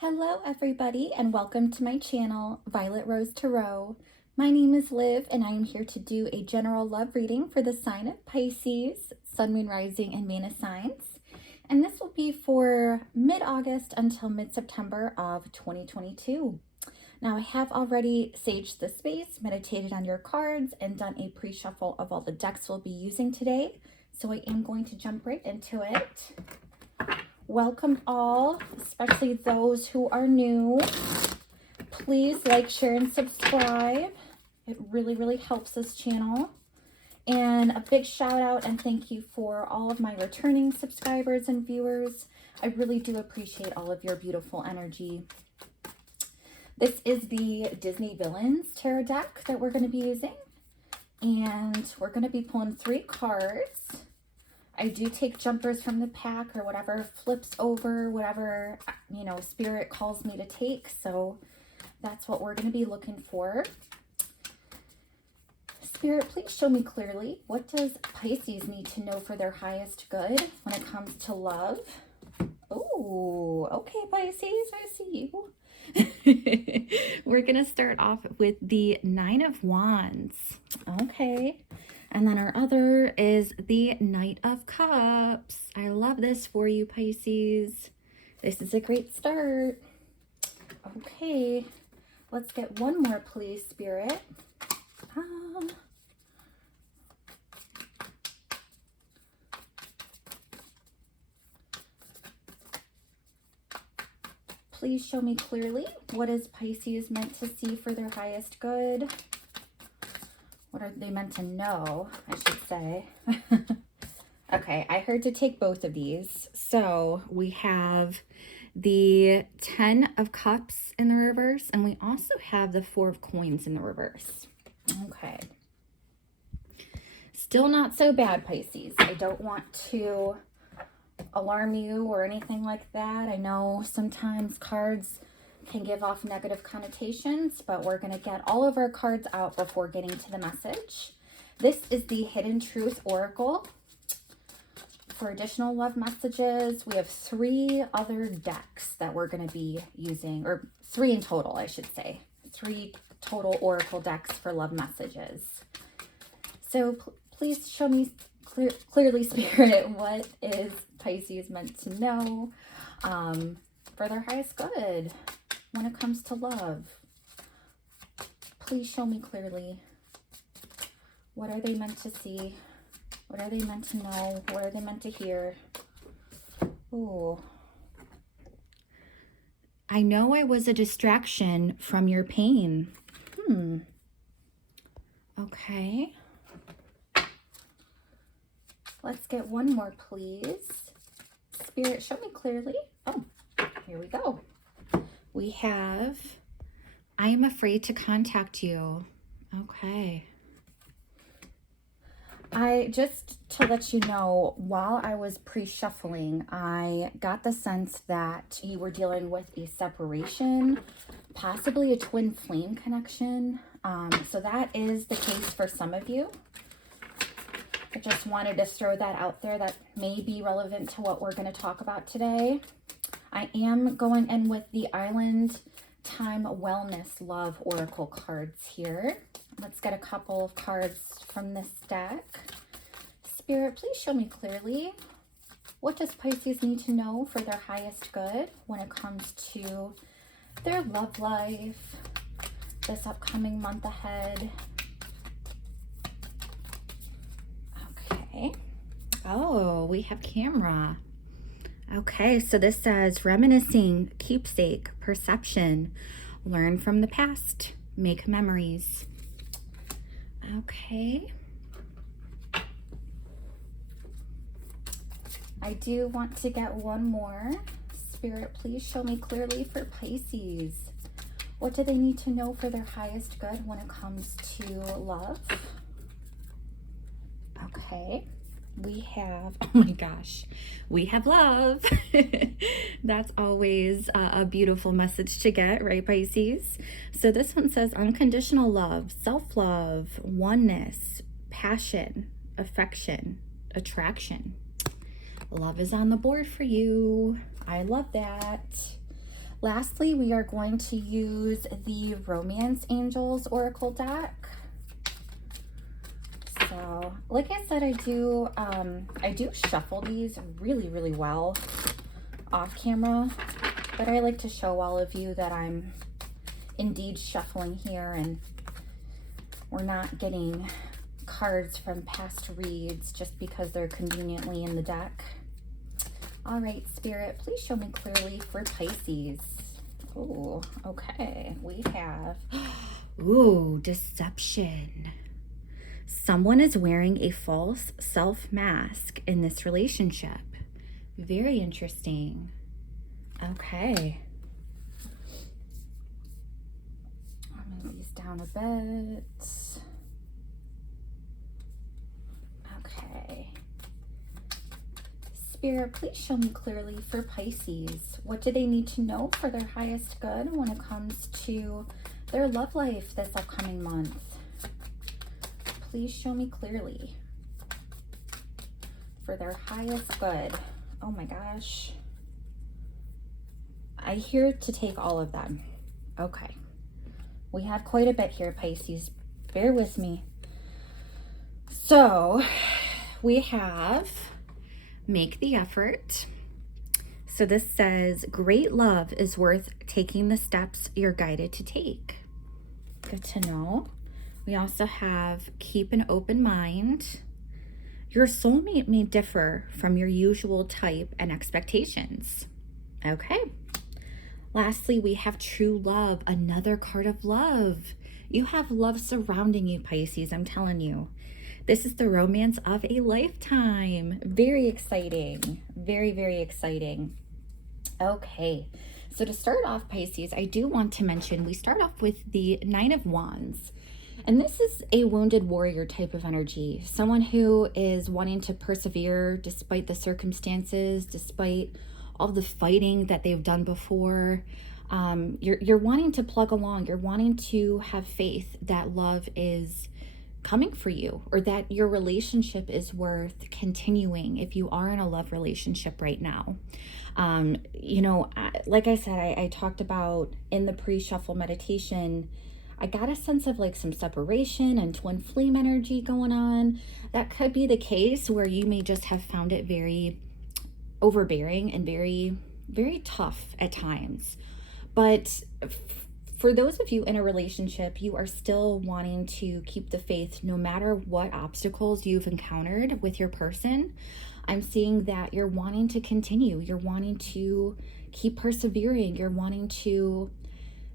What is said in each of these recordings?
Hello everybody and welcome to my channel, Violet Rose Tarot. My name is Liv and I am here to do a general love reading for the sign of Pisces, Sun, Moon, Rising, and Venus signs. And this will be for mid-August until mid-September of 2022. Now I have already saged the space, meditated on your cards, and done a pre-shuffle of all the decks we'll be using today. So I am going to jump right into it. Welcome all, especially those who are new. Please like, share, and subscribe. It really helps this channel. And a big shout out and thank you for all of my returning subscribers and viewers. I really do appreciate all of your beautiful energy. This is the Disney Villains Tarot deck that we're going to be using. And we're going to be pulling 3 cards. I do take jumpers from the pack or whatever flips over, whatever, Spirit calls me to take. So that's what we're going to be looking for. Spirit, please show me clearly, what does Pisces need to know for their highest good when it comes to love? Oh, okay, Pisces, I see you. We're going to start off with the 9 of Wands. Okay. And then our other is the Knight of Cups. I love this for you, Pisces. This is a great start. Okay, let's get one more, please, Spirit. Please show me clearly, what is Pisces meant to see for their highest good? What are they meant to know, I should say? Okay, I heard to take both of these. So we have the 10 of Cups in the reverse, and we also have the 4 of Coins in the reverse. Okay. Still not so bad, Pisces. I don't want to alarm you or anything like that. I know sometimes cards can give off negative connotations, but we're going to get all of our cards out before getting to the message. This is the Hidden Truth Oracle. For additional love messages, we have 3 other decks that we're going to be using, or 3 in total, I should say. 3 total oracle decks for love messages. So please show me clearly, Spirit, what is Pisces meant to know for their highest good when it comes to love. Please show me clearly. What are they meant to see? What are they meant to know? What are they meant to hear? Ooh. I know I was a distraction from your pain. Okay. Let's get one more, please. Spirit, show me clearly. Oh, here we go. We have, I am afraid to contact you. Okay. Just to let you know, while I was pre-shuffling, I got the sense that you were dealing with a separation, possibly a twin flame connection. So that is the case for some of you. I just wanted to throw that out there. That may be relevant to what we're going to talk about today. I am going in with the Island Time Wellness Love Oracle cards here. Let's get a couple of cards from this deck. Spirit, please show me clearly, what does Pisces need to know for their highest good when it comes to their love life this upcoming month ahead? Okay. Oh, we have camera. Okay, so this says reminiscing, keepsake, perception, learn from the past, make memories. Okay. I do want to get one more. Spirit, please show me clearly for Pisces. What do they need to know for their highest good when it comes to love? Okay. We have, oh my gosh, we have love. That's always a beautiful message to get, right, Pisces? So this one says unconditional love, self-love, oneness, passion, affection, attraction. Love is on the board for you. I love that. Lastly, we are going to use the Romance Angels Oracle deck. So, like I said, I do shuffle these really, really well off camera, but I like to show all of you that I'm indeed shuffling here and we're not getting cards from past reads just because they're conveniently in the deck. All right, Spirit, please show me clearly for Pisces. Oh, okay. We have, ooh, deception. Someone is wearing a false self mask in this relationship. Very interesting. Okay. I'll move these down a bit. Okay. Spirit, please show me clearly for Pisces. What do they need to know for their highest good when it comes to their love life this upcoming month? Please show me clearly for their highest good. Oh my gosh. I hear to take all of them. Okay. We have quite a bit here, Pisces. Bear with me. So we have make the effort. So this says, great love is worth taking the steps you're guided to take. Good to know. We also have keep an open mind. Your soulmate may differ from your usual type and expectations. Okay. Lastly, we have true love, another card of love. You have love surrounding you, Pisces, I'm telling you. This is the romance of a lifetime. Very exciting. Very, very exciting. Okay. So to start off, Pisces, I do want to mention we start off with the Nine of Wands. And this is a wounded warrior type of energy. Someone who is wanting to persevere despite the circumstances, despite all the fighting that they've done before. You're wanting to plug along. You're wanting to have faith that love is coming for you, or that your relationship is worth continuing if you are in a love relationship right now. Like I said, I talked about in the pre-shuffle meditation, I got a sense of like some separation and twin flame energy going on. That could be the case where you may just have found it very overbearing and very, very tough at times. But for those of you in a relationship, you are still wanting to keep the faith no matter what obstacles you've encountered with your person. I'm seeing that you're wanting to continue. You're wanting to keep persevering. You're wanting to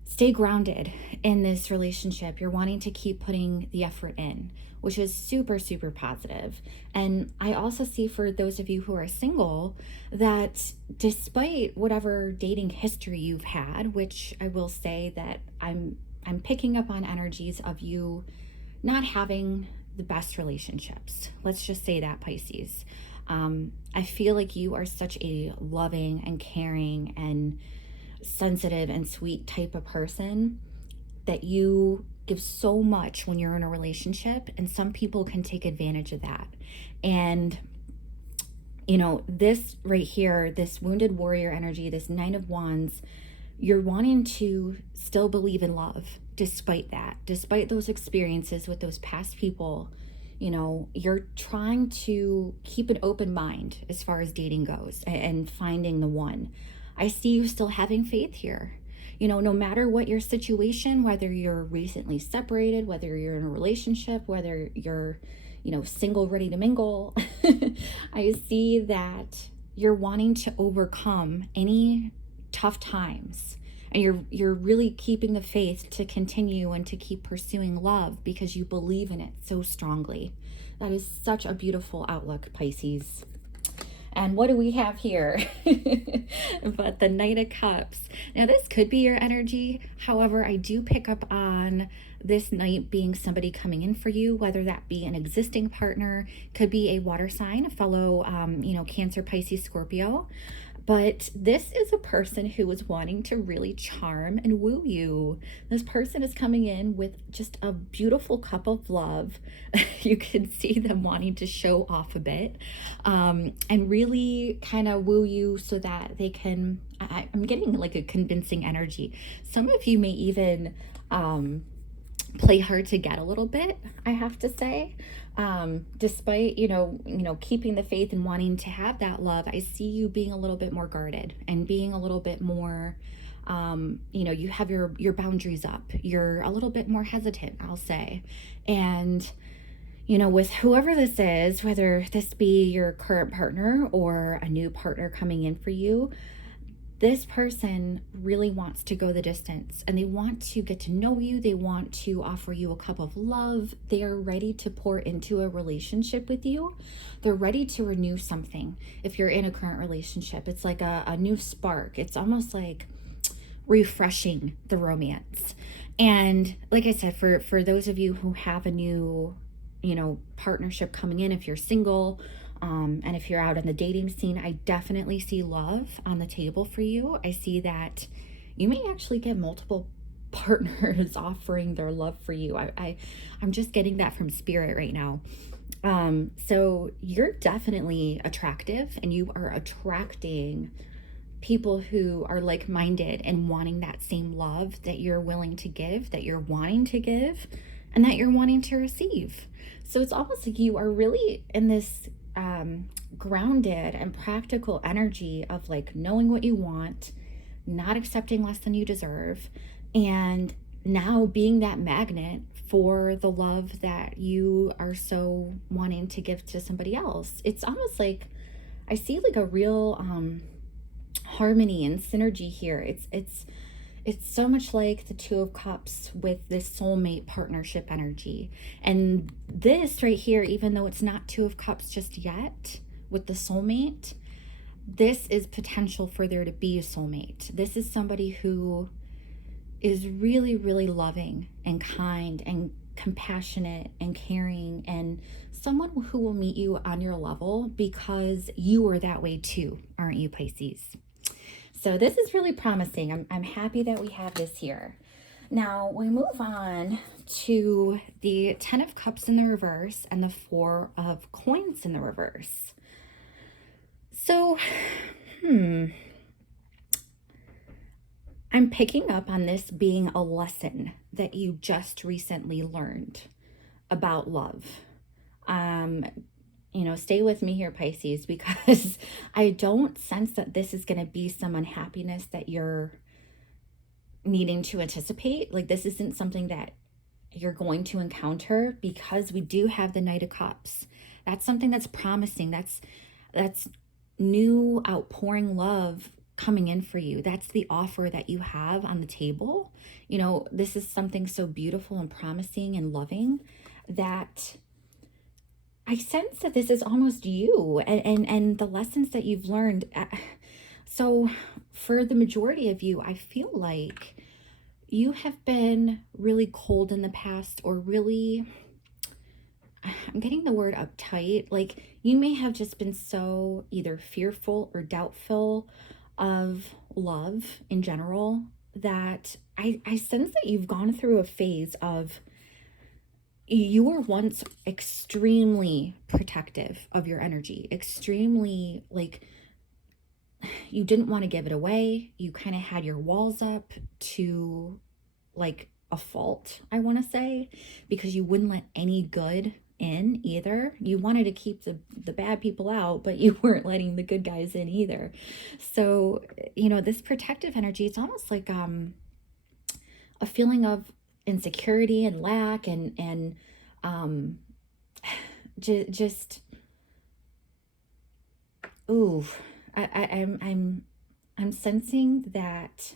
stay grounded in this relationship. You're wanting to keep putting the effort in, which is super, super positive. And I also see for those of you who are single that despite whatever dating history you've had, which I will say that I'm picking up on energies of you not having the best relationships. Let's just say that, Pisces. I feel like you are such a loving and caring and sensitive and sweet type of person that you give so much when you're in a relationship, and some people can take advantage of that. And this right here, this wounded warrior energy, this Nine of Wands, you're wanting to still believe in love despite that, despite those experiences with those past people. You're trying to keep an open mind as far as dating goes and finding the one. I see you still having faith here. No matter what your situation, whether you're recently separated, whether you're in a relationship, whether you're, single, ready to mingle, I see that you're wanting to overcome any tough times. And you're really keeping the faith to continue and to keep pursuing love because you believe in it so strongly. That is such a beautiful outlook, Pisces. And what do we have here? But the Knight of Cups. Now, this could be your energy. However, I do pick up on this Knight being somebody coming in for you, whether that be an existing partner, could be a water sign, a fellow, Cancer, Pisces, Scorpio. But this is a person who is wanting to really charm and woo you. This person is coming in with just a beautiful cup of love. You can see them wanting to show off a bit, and really kind of woo you so that they can. I'm getting like a convincing energy. Some of you may even play hard to get a little bit, I have to say. Despite keeping the faith and wanting to have that love, I see you being a little bit more guarded and being a little bit more you have your boundaries up. You're a little bit more hesitant, I'll say. And with whoever this is, whether this be your current partner or a new partner coming in for you, this person really wants to go the distance, and they want to get to know you. They want to offer you a cup of love. They are ready to pour into a relationship with you. They're ready to renew something. If you're in a current relationship, it's like a new spark. It's almost like refreshing the romance. And like I said, for those of you who have a new, partnership coming in, if you're single, and if you're out in the dating scene, I definitely see love on the table for you. I see that you may actually get multiple partners offering their love for you. I'm just getting that from spirit right now. So you're definitely attractive, and you are attracting people who are like-minded and wanting that same love that you're willing to give, that you're wanting to give, and that you're wanting to receive. So it's almost like you are really in this grounded and practical energy of like knowing what you want, not accepting less than you deserve, and now being that magnet for the love that you are so wanting to give to somebody else. It's almost like I see like a real harmony and synergy here. It's so much like the Two of Cups with this soulmate partnership energy. And this right here, even though it's not Two of Cups just yet with the soulmate, this is potential for there to be a soulmate. This is somebody who is really, really loving and kind and compassionate and caring, and someone who will meet you on your level because you are that way too, aren't you, Pisces? So this is really promising. I'm happy that we have this here. Now we move on to the 10 of Cups in the reverse and the 4 of Coins in the reverse. So, I'm picking up on this being a lesson that you just recently learned about love. Stay with me here, Pisces, because I don't sense that this is going to be some unhappiness that you're needing to anticipate. Like, this isn't something that you're going to encounter, because we do have the Knight of Cups. That's something that's promising. That's new outpouring love coming in for you. That's the offer that you have on the table. This is something so beautiful and promising and loving that I sense that this is almost you and the lessons that you've learned. So for the majority of you, I feel like you have been really cold in the past, or really, I'm getting the word uptight. Like, you may have just been so either fearful or doubtful of love in general, that I sense that you've gone through a phase of, you were once extremely protective of your energy, extremely, like, you didn't want to give it away. You kind of had your walls up to like a fault, I want to say, because you wouldn't let any good in either. You wanted to keep the bad people out, but you weren't letting the good guys in either. So, this protective energy, it's almost like a feeling of insecurity and lack and just ooh, I'm sensing that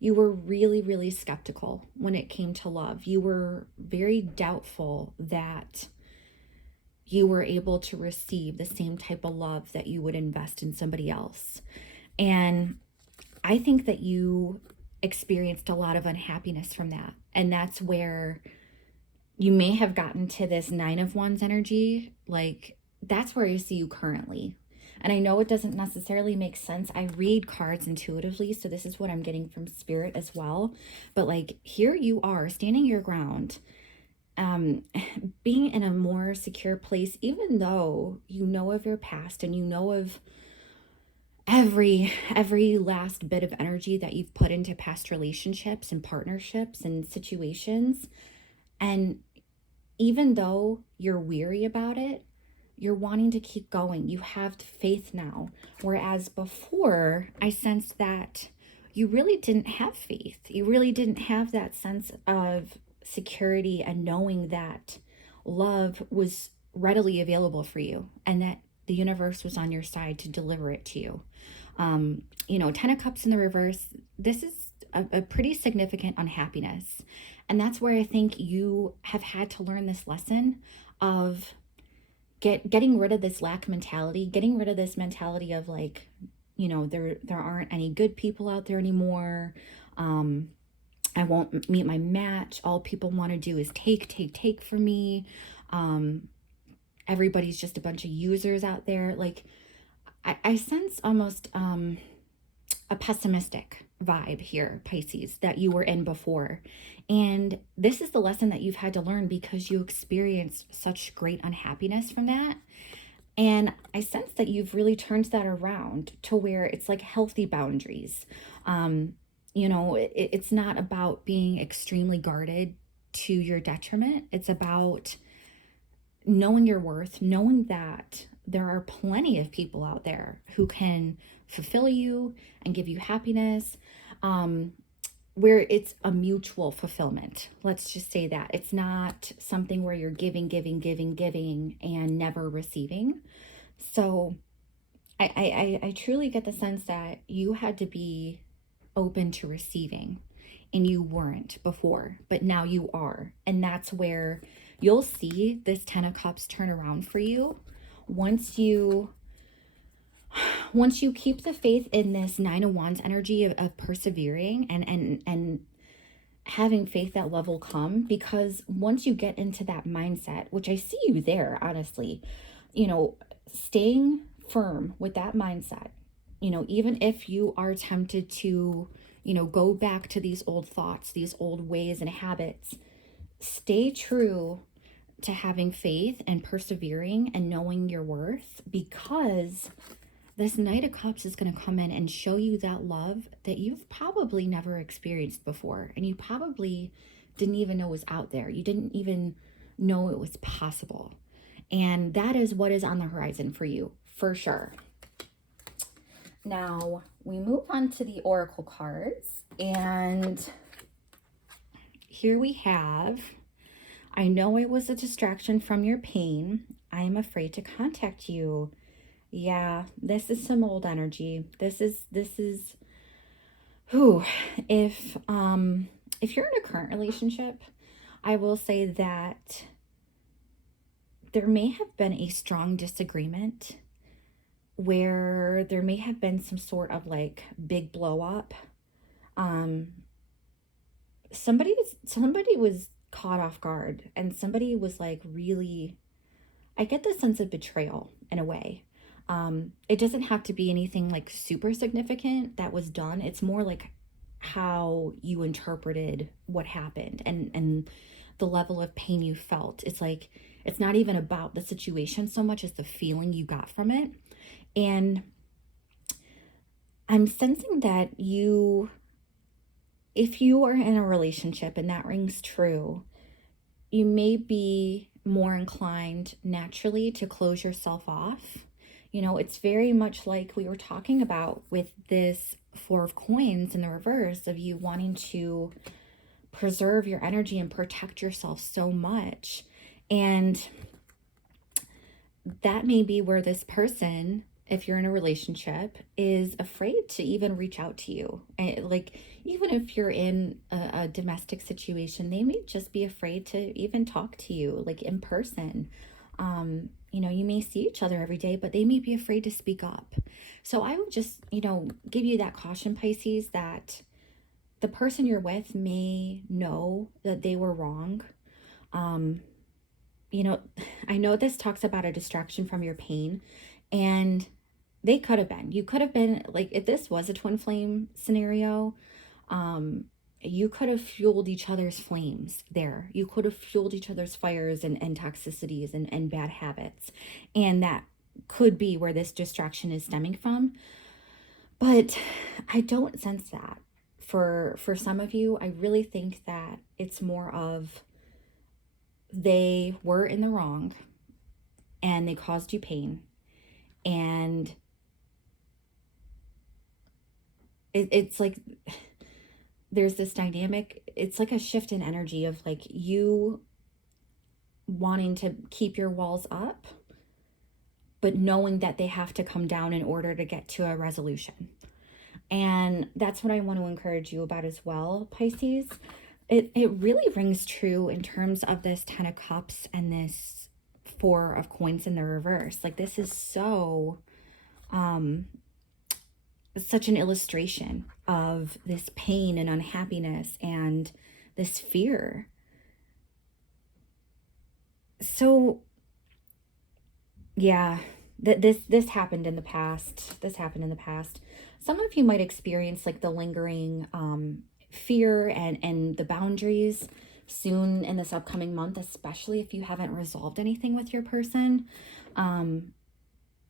you were really, really skeptical when it came to love. You were very doubtful that you were able to receive the same type of love that you would invest in somebody else. And I think that you experienced a lot of unhappiness from that. And that's where you may have gotten to this 9 of Wands energy. Like, that's where I see you currently. And I know it doesn't necessarily make sense. I read cards intuitively, so this is what I'm getting from spirit as well. But like, here you are standing your ground, um, being in a more secure place, even though you know of your past and you know of every last bit of energy that you've put into past relationships and partnerships and situations. And even though you're weary about it, you're wanting to keep going. You have faith now. Whereas before, I sensed that you really didn't have faith. You really didn't have that sense of security and knowing that love was readily available for you and that the universe was on your side to deliver it to you. Ten of Cups in the reverse, this is a pretty significant unhappiness. And that's where I think you have had to learn this lesson of getting rid of this lack mentality, getting rid of this mentality of like, there aren't any good people out there anymore. I won't meet my match. All people want to do is take from me. Everybody's just a bunch of users out there. Like, I sense almost a pessimistic vibe here, Pisces, that you were in before. And this is the lesson that you've had to learn because you experienced such great unhappiness from that. And I sense that you've really turned that around to where it's like healthy boundaries. It's not about being extremely guarded to your detriment. It's about knowing your worth, knowing that there are plenty of people out there who can fulfill you and give you happiness, where it's a mutual fulfillment. Let's just say that. It's not something where you're giving, and never receiving. So I truly get the sense that you had to be open to receiving and you weren't before, but now you are. And that's where you'll see this 10 of Cups turn around for you once you keep the faith in this 9 of Wands energy of persevering and having faith that love will come. Because once you get into that mindset, which I see you there, honestly, staying firm with that mindset, even if you are tempted to, go back to these old thoughts, these old ways and habits, stay true to having faith and persevering and knowing your worth, because this Knight of Cups is going to come in and show you that love that you've probably never experienced before. And you probably didn't even know was out there. You didn't even know it was possible. And that is what is on the horizon for you, for sure. Now, we move on to the Oracle cards. And here we have, I know it was a distraction from your pain. I am afraid to contact you. Yeah, this is some old energy. This is who, if you're in a current relationship, I will say that there may have been a strong disagreement where there may have been some sort of like big blow up. Somebody was caught off guard, and somebody was like really, I get the sense of betrayal in a way. It doesn't have to be anything like super significant that was done. It's more like how you interpreted what happened and the level of pain you felt. It's like, it's not even about the situation so much as the feeling you got from it. And I'm sensing that if you are in a relationship and that rings true, you may be more inclined naturally to close yourself off. It's very much like we were talking about with this 4 of Coins in the reverse, of you wanting to preserve your energy and protect yourself so much. And that may be where this person, if you're in a relationship, is afraid to even reach out to you. And like, even if you're in a domestic situation, they may just be afraid to even talk to you like in person. You may see each other every day, but they may be afraid to speak up. So I would just, give you that caution, Pisces, that the person you're with may know that they were wrong. I know this talks about a distraction from your pain, and they could have been. You could have been, like, if this was a twin flame scenario, you could have fueled each other's flames there. You could have fueled each other's fires and toxicities and bad habits. And that could be where this distraction is stemming from. But I don't sense that. For some of you, I really think that it's more of they were in the wrong and they caused you pain. And it's like there's this dynamic, it's like a shift in energy of like you wanting to keep your walls up, but knowing that they have to come down in order to get to a resolution. And that's what I want to encourage you about as well, Pisces. It really rings true in terms of this 10 of Cups and this 4 of Coins in the reverse. Like this is so such an illustration of this pain and unhappiness and this fear. So yeah, this happened in the past. This happened in the past. Some of you might experience like the lingering fear and the boundaries soon in this upcoming month, especially if you haven't resolved anything with your person.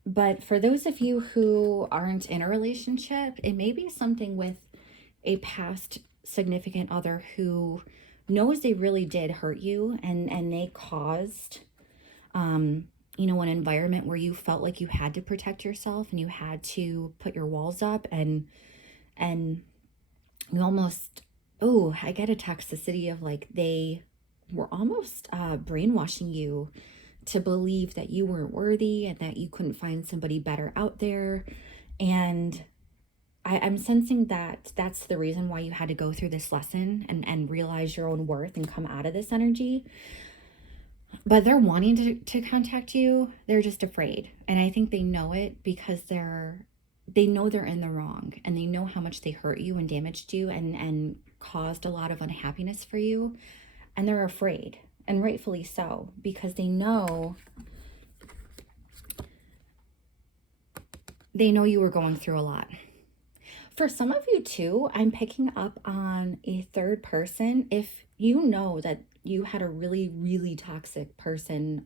But for those of you who aren't in a relationship, it may be something with a past significant other who knows they really did hurt you and they caused you know, an environment where you felt like you had to protect yourself and you had to put your walls up and you almost, oh, I get a toxicity of like they were almost brainwashing you to believe that you weren't worthy and that you couldn't find somebody better out there. And I'm sensing that that's the reason why you had to go through this lesson and realize your own worth and come out of this energy. But they're wanting to contact you. They're just afraid. And I think they know it because they know they're in the wrong and they know how much they hurt you and damaged you and caused a lot of unhappiness for you. And they're afraid, and rightfully so, because they know you were going through a lot. For some of you too, I'm picking up on a third person. If you know that you had a really, really toxic person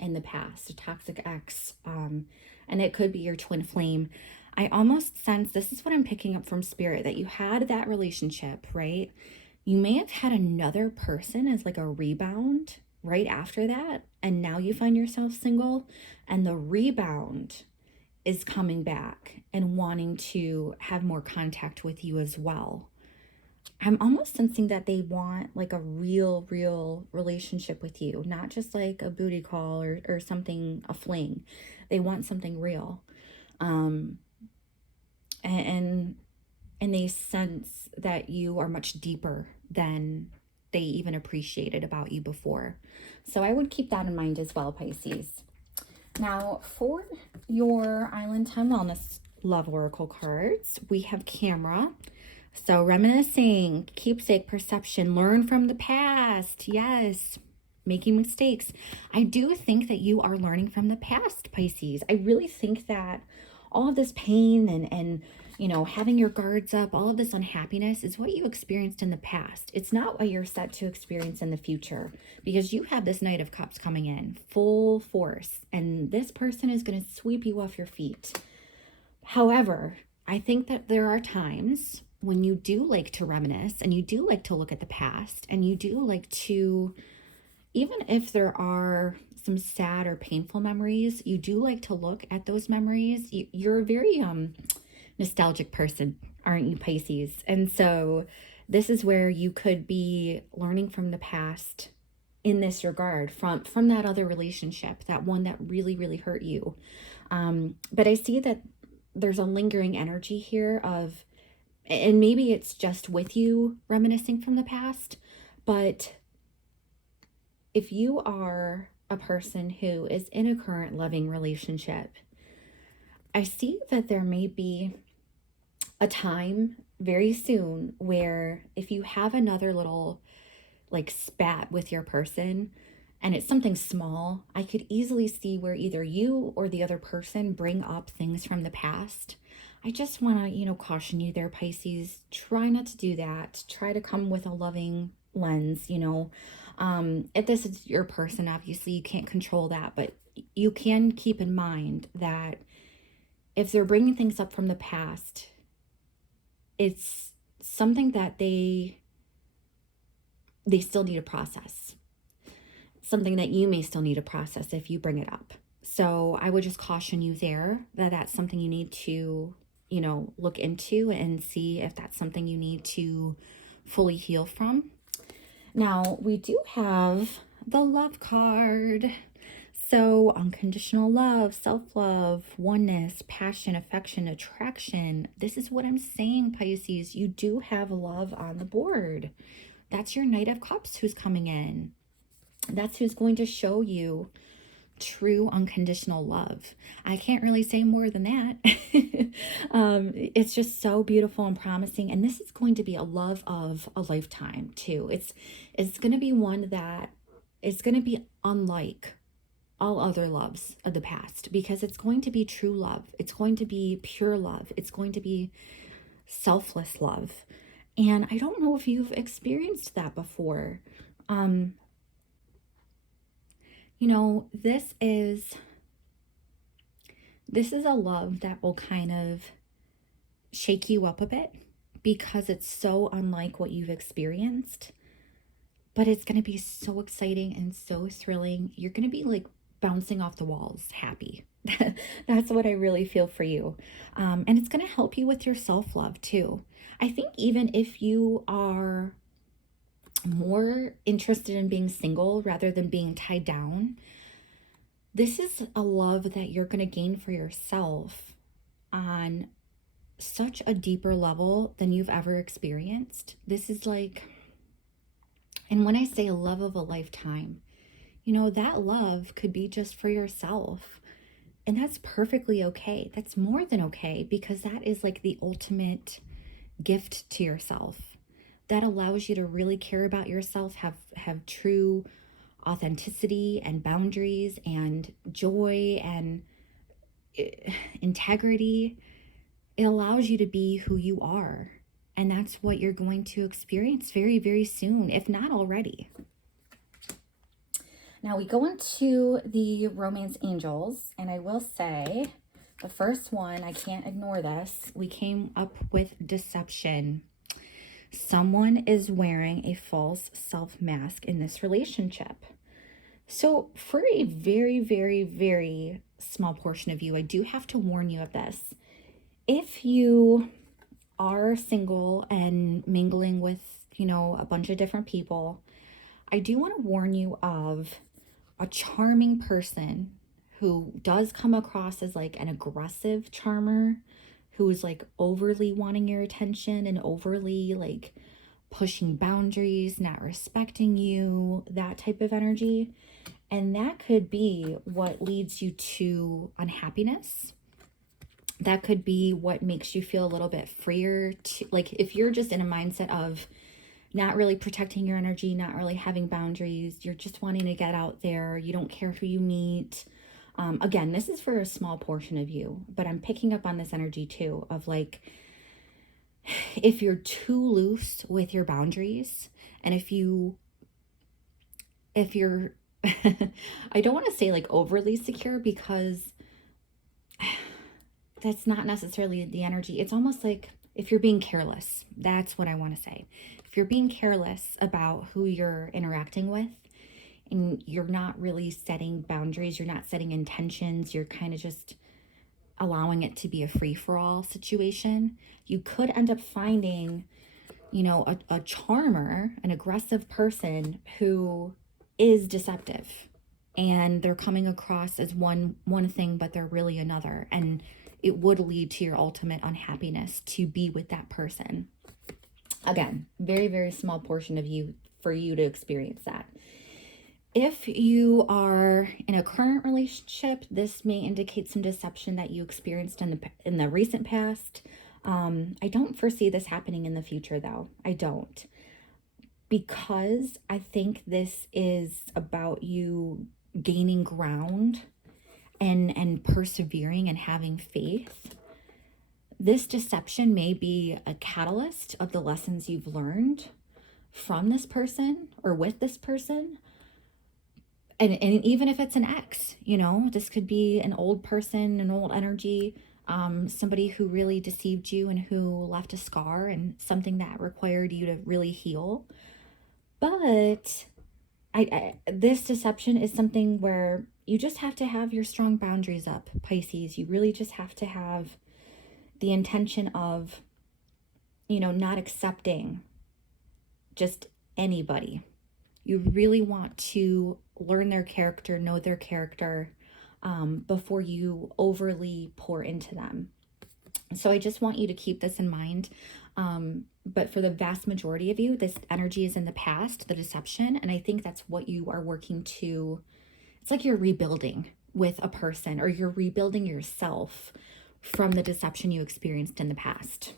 in the past, a toxic ex, and it could be your twin flame, I almost sense, this is what I'm picking up from Spirit, that you had that relationship, right? You may have had another person as like a rebound right after that, and now you find yourself single, and the rebound is coming back and wanting to have more contact with you as well. I'm almost sensing that they want like a real relationship with you, not just like a booty call or something, a fling. They want something real. And they sense that you are much deeper than they even appreciated about you before. So I would keep that in mind as well, Pisces. Now, for your Island Time Wellness Love Oracle cards, we have Camera. So reminiscing, keepsake, perception, learn from the past. Yes, making mistakes. I do think that you are learning from the past, Pisces. I really think that all of this pain and you know, having your guards up, all of this unhappiness is what you experienced in the past. It's not what you're set to experience in the future, because you have this Knight of Cups coming in full force, and this person is going to sweep you off your feet. However, I think that there are times when you do like to reminisce and you do like to look at the past and you do like to, even if there are some sad or painful memories, you do like to look at those memories. You're a very nostalgic person, aren't you, Pisces? And so this is where you could be learning from the past in this regard, from that other relationship, that one that really hurt you. But I see that there's a lingering energy here of, and maybe it's just with you reminiscing from the past, but if you are a person who is in a current loving relationship, I see that there may be a time very soon where if you have another little like spat with your person, and it's something small, I could easily see where either you or the other person bring up things from the past. I just want to, caution you there, Pisces. Try not to do that. Try to come with a loving lens. If this is your person, obviously you can't control that, but you can keep in mind that if they're bringing things up from the past, it's something that they still need to process. Something that you may still need to process if you bring it up. So I would just caution you there that that's something you need to, look into and see if that's something you need to fully heal from. Now, we do have the love card. So unconditional love, self-love, oneness, passion, affection, attraction. This is what I'm saying, Pisces. You do have love on the board. That's your Knight of Cups who's coming in. That's who's going to show you true unconditional love. I can't really say more than that. It's just so beautiful and promising. And this is going to be a love of a lifetime too. It's going to be one that is going to be unlike all other loves of the past, because it's going to be true love. It's going to be pure love. It's going to be selfless love. And I don't know if you've experienced that before. This is a love that will kind of shake you up a bit because it's so unlike what you've experienced. But it's going to be so exciting and so thrilling. You're going to be like bouncing off the walls, happy. That's what I really feel for you. And it's going to help you with your self-love too. I think even if you are more interested in being single rather than being tied down, this is a love that you're going to gain for yourself on such a deeper level than you've ever experienced. This is like, and when I say a love of a lifetime, that love could be just for yourself. And that's perfectly okay. That's more than okay, because that is like the ultimate gift to yourself. That allows you to really care about yourself, have true authenticity and boundaries and joy and integrity. It allows you to be who you are. And that's what you're going to experience very, very soon, if not already. Now we go into the romance angels, and I will say the first one, I can't ignore this. We came up with deception. Someone is wearing a false self mask in this relationship. So for a very, very, very small portion of you, I do have to warn you of this. If you are single and mingling with, a bunch of different people, I do want to warn you of a charming person who does come across as like an aggressive charmer, who is like overly wanting your attention and overly like pushing boundaries, not respecting you, that type of energy. And that could be what leads you to unhappiness. That could be what makes you feel a little bit freer to, like, if you're just in a mindset of not really protecting your energy, not really having boundaries, you're just wanting to get out there, you don't care who you meet. Again, this is for a small portion of you, but I'm picking up on this energy too of like, if you're too loose with your boundaries, and if you're I don't want to say like overly secure, because that's not necessarily the energy. It's almost like if you're being careless, that's what I want to say. If you're being careless about who you're interacting with, and you're not really setting boundaries, you're not setting intentions, you're kind of just allowing it to be a free-for-all situation, you could end up finding, a charmer, an aggressive person who is deceptive, and they're coming across as one thing, but they're really another. And it would lead to your ultimate unhappiness to be with that person. Again, very, very small portion of you for you to experience that. If you are in a current relationship, this may indicate some deception that you experienced in the recent past. I don't foresee this happening in the future, though. I don't. because I think this is about you gaining ground and persevering and having faith. This deception may be a catalyst of the lessons you've learned from this person or with this person. And even if it's an ex, this could be an old person, an old energy, somebody who really deceived you and who left a scar and something that required you to really heal. But this deception is something where you just have to have your strong boundaries up, Pisces. You really just have to have the intention of, not accepting just anybody. You really want to learn their character, know their character, before you overly pour into them. So I just want you to keep this in mind. But for the vast majority of you, this energy is in the past, the deception. And I think that's what you are working to. It's like you're rebuilding with a person, or you're rebuilding yourself from the deception you experienced in the past.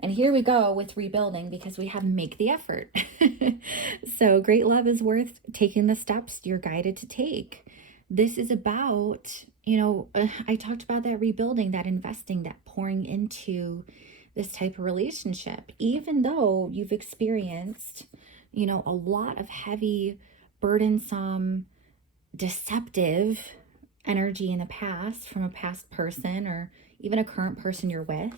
And here we go with rebuilding, because we have make the effort. So great love is worth taking the steps you're guided to take. This is about, I talked about that rebuilding, that investing, that pouring into this type of relationship. Even though you've experienced, a lot of heavy, burdensome, deceptive energy in the past from a past person or even a current person you're with,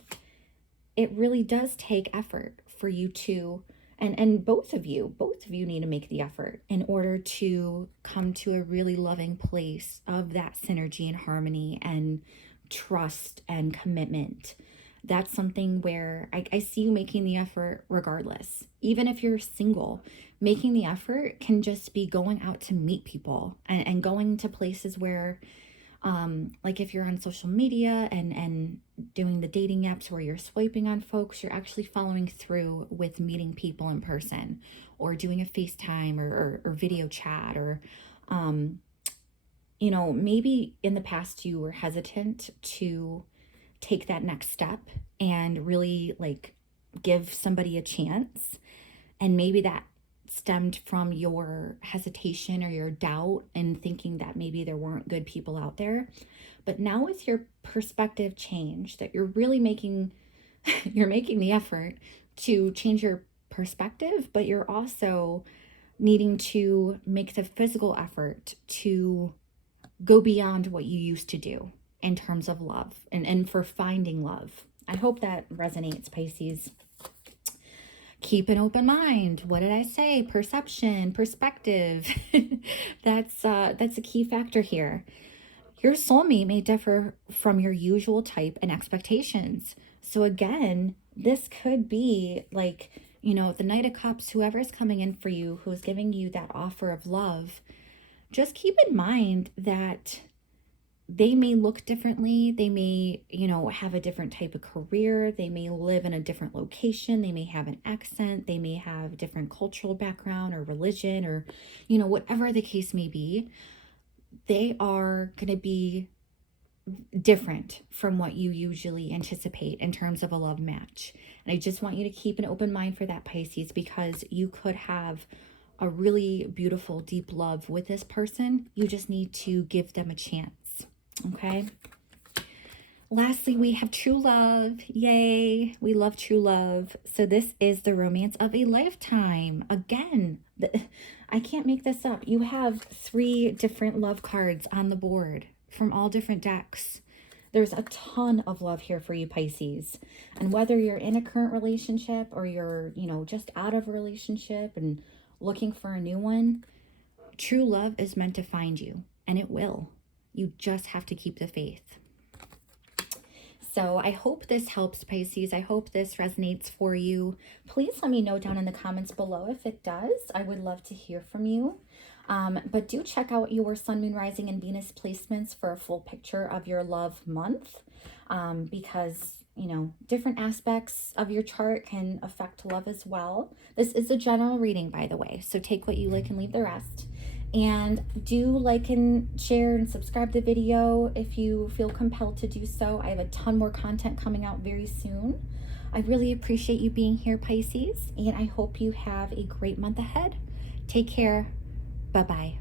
it really does take effort for you to, and both of you need to make the effort in order to come to a really loving place of that synergy and harmony and trust and commitment. That's something where I see you making the effort regardless. Even if you're single, making the effort can just be going out to meet people and going to places where, like if you're on social media and doing the dating apps where you're swiping on folks, you're actually following through with meeting people in person, or doing a FaceTime or video chat, or, maybe in the past you were hesitant to take that next step and really give somebody a chance. And maybe that stemmed from your hesitation or your doubt and thinking that maybe there weren't good people out there. But now with your perspective change, that you're really making the effort to change your perspective, but you're also needing to make the physical effort to go beyond what you used to do in terms of love and for finding love. I hope that resonates, Pisces. Keep an open mind. What did I say? Perception, perspective. That's a key factor here. Your soulmate may differ from your usual type and expectations. So again, this could be the Knight of Cups, whoever's coming in for you, who's giving you that offer of love. Just keep in mind that they may look differently. They may, have a different type of career. They may live in a different location. They may have an accent. They may have a different cultural background or religion, or, whatever the case may be. They are going to be different from what you usually anticipate in terms of a love match. And I just want you to keep an open mind for that, Pisces, because you could have a really beautiful, deep love with this person. You just need to give them a chance. Okay. Lastly, we have true love. Yay. We love true love. So this is the romance of a lifetime. Again, I can't make this up. You have 3 different love cards on the board from all different decks. There's a ton of love here for you, Pisces. And whether you're in a current relationship or you're, just out of a relationship and looking for a new one, true love is meant to find you, and it will. You just have to keep the faith. So I hope this helps, Pisces. I hope this resonates for you. Please let me know down in the comments below if it does. I would love to hear from you. But do check out your Sun, Moon, Rising, and Venus placements for a full picture of your love month, because, different aspects of your chart can affect love as well. This is a general reading, by the way, so take what you like and leave the rest. And do like and share and subscribe the video if you feel compelled to do so. I have a ton more content coming out very soon. I really appreciate you being here, Pisces, and I hope you have a great month ahead. Take care. Bye-bye.